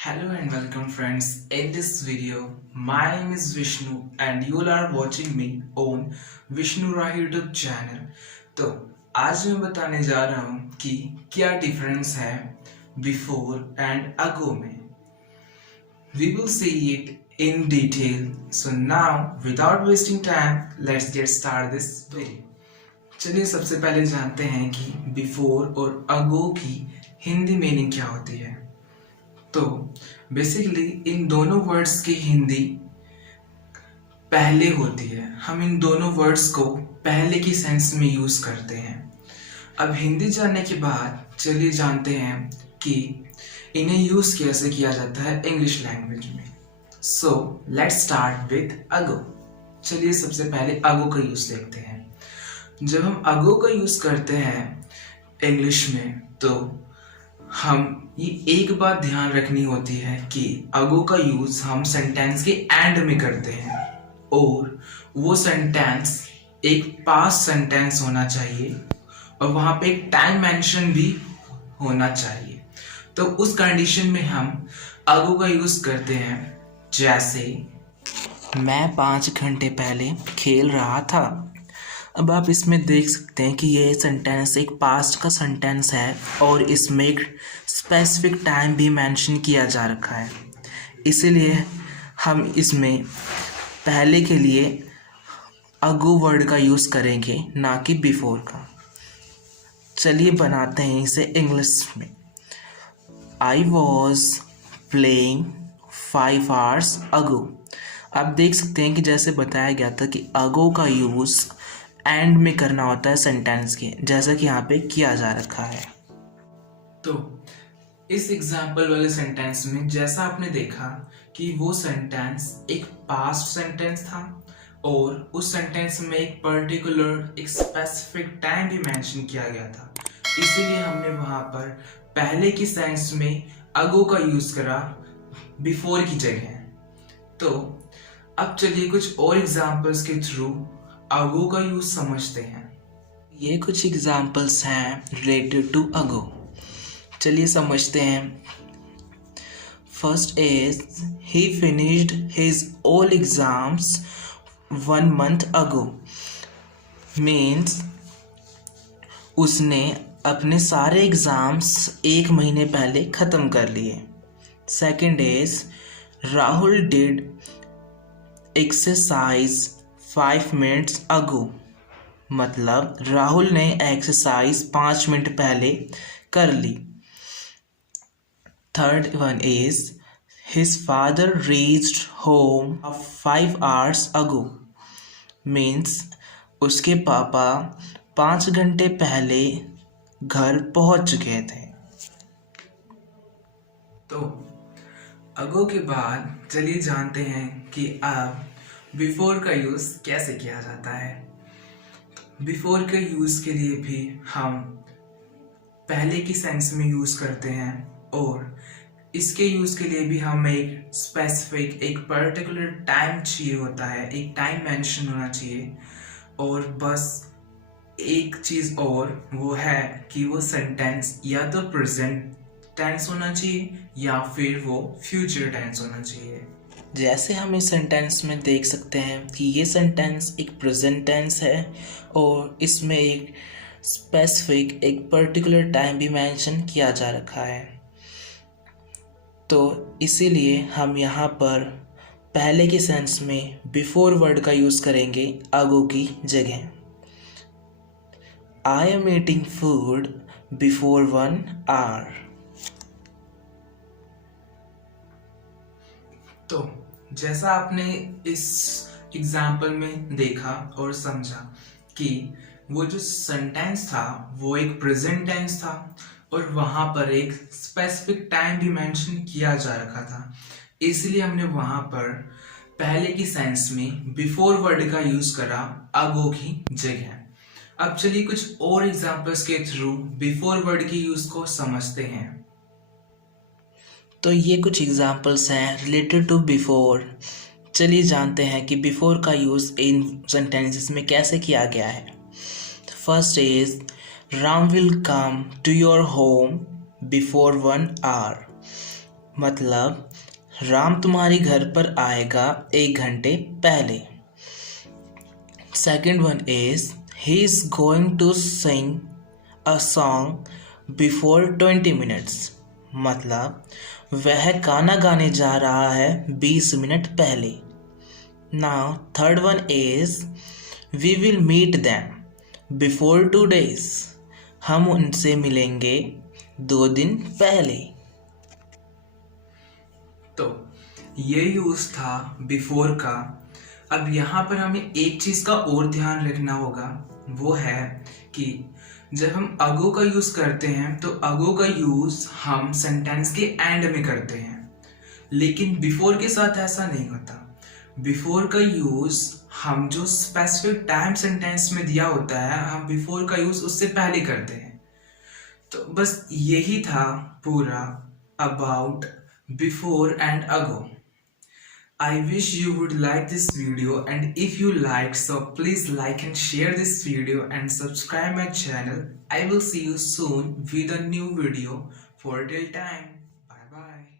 Hello and welcome friends. In this video, my name is Vishnu and you all are watching me on Vishnu Rai YouTube channel. तो आज मैं बताने जा रहा हूँ कि क्या डिफरेंस है बिफोर एंड अगो में. We will see it in detail. So now, without wasting time, let's get started this video. चलिए सबसे पहले जानते हैं कि बिफोर और अगो की हिंदी मीनिंग क्या होती है. तो बेसिकली इन दोनों वर्ड्स की हिंदी पहले होती है. हम इन दोनों वर्ड्स को पहले की सेंस में यूज करते हैं. अब हिंदी जानने के बाद चलिए जानते हैं कि इन्हें यूज कैसे किया जाता है इंग्लिश लैंग्वेज में. सो लेट्स स्टार्ट विद अगो. चलिए सबसे पहले अगो का यूज देखते हैं. जब हम अगो का यूज करते हैं इंग्लिश में तो हम ये एक बात ध्यान रखनी होती है कि अगो का यूज हम सेंटेंस के एंड में करते हैं और वो सेंटेंस एक पास्ट सेंटेंस होना चाहिए और वहां पे एक टाइम मेंशन भी होना चाहिए. तो उस कंडीशन में हम अगो का यूज करते हैं. जैसे मैं 5 घंटे पहले खेल रहा था. अब आप इसमें देख सकते हैं कि ये सेंटेंस एक पास्ट का सेंटेंस है और इसमें एक स्पेसिफिक टाइम भी मेंशन किया जा रखा है. इसीलिए हम इसमें पहले के लिए अगो वर्ड का यूज़ करेंगे ना कि बिफोर का. चलिए बनाते हैं इसे इंग्लिश में. आई वॉज प्लेइंग 5 hours अगो. आप देख सकते हैं कि जैसे बताया गया था कि अगो का यूज़ एंड में करना होता है सेंटेंस के, जैसा कि यहाँ पे किया जा रखा है. तो इस एग्जाम्पल वाले सेंटेंस में जैसा आपने देखा कि वो सेंटेंस एक पास्ट सेंटेंस था और उस सेंटेंस में एक पर्टिकुलर एक स्पेसिफिक टाइम भी मेंशन किया गया था. इसीलिए हमने वहां पर पहले की सेंस में अगो का यूज करा बिफोर की जगह. तो अब चलिए कुछ और एग्जाम्पल्स के थ्रू अगो का यूज समझते हैं. ये कुछ एग्जाम्पल्स हैं रिलेटेड टू अगो. चलिए समझते हैं. First is he finished his all exams 1 month ago. Means उसने अपने सारे एग्जाम्स 1 महीने पहले ख़त्म कर लिए. Second is Rahul did exercise 5 minutes ago. मतलब राहुल ने एक्सरसाइज 5 मिनट पहले कर ली. Third one is his father reached home 5 hours ago. Means उसके पापा 5 घंटे पहले घर पहुंच चुके थे. तो अगो के बाद चलिए जानते हैं कि अब बिफोर का यूज़ कैसे किया जाता है. बिफोर के यूज़ के लिए भी हम पहले की सेंस में यूज़ करते हैं और इसके यूज़ के लिए भी हम एक स्पेसिफिक एक पर्टिकुलर टाइम चाहिए होता है, एक टाइम मेंशन होना चाहिए. और बस एक चीज़ और वो है कि वो सेंटेंस या तो प्रेजेंट टेंस होना चाहिए या फिर वो फ्यूचर टेंस होना चाहिए. जैसे हम इस सेंटेंस में देख सकते हैं कि ये सेंटेंस एक प्रेजेंट टेंस है और इसमें एक स्पेसिफिक एक पर्टिकुलर टाइम भी मेंशन किया जा रखा है. तो इसीलिए हम यहाँ पर पहले के सेंस में बिफोर वर्ड का यूज़ करेंगे अगो की जगह. I am eating food before 1 hour. तो जैसा आपने इस एग्जाम्पल में देखा और समझा कि वो जो सेंटेंस था वो एक प्रेजेंट टेंस था और वहाँ पर एक स्पेसिफिक टाइम भी मेंशन किया जा रखा था. इसलिए हमने वहाँ पर पहले की सेंस में बिफोर वर्ड का यूज करा अगो की जगह. अब चलिए कुछ और एग्जाम्पल्स के थ्रू बिफोर वर्ड के यूज को समझते हैं. तो ये कुछ एग्जाम्पल्स हैं रिलेटेड टू बिफोर. चलिए जानते हैं कि बिफोर का यूज़ इन सेंटेंसेस में कैसे किया गया है. First is Ram will come to your home before 1 hour. मतलब राम तुम्हारी घर पर आएगा 1 घंटे पहले। Second one is he is going to sing a song before 20 minutes. मतलब वह गाना गाने जा रहा है 20 मिनट पहले। Now third one is we will meet them before 2 days। हम उनसे मिलेंगे 2 दिन पहले। तो ये यूज था बिफोर का। अब यहाँ पर हमें एक चीज का और ध्यान रखना होगा, वो है कि जब हम अगो का यूज करते हैं तो अगो का यूज हम सेंटेंस के एंड में करते हैं, लेकिन बिफोर के साथ ऐसा नहीं होता। बिफोर का यूज हम जो स्पेसिफिक टाइम सेंटेंस में दिया होता है, हम बिफोर का यूज उससे पहले करते हैं। तो बस यही था पूरा about before and ago. I wish you would like this video, and if you liked, so please like and share this video and subscribe my channel. I will see you soon with a new video. For till time, bye bye.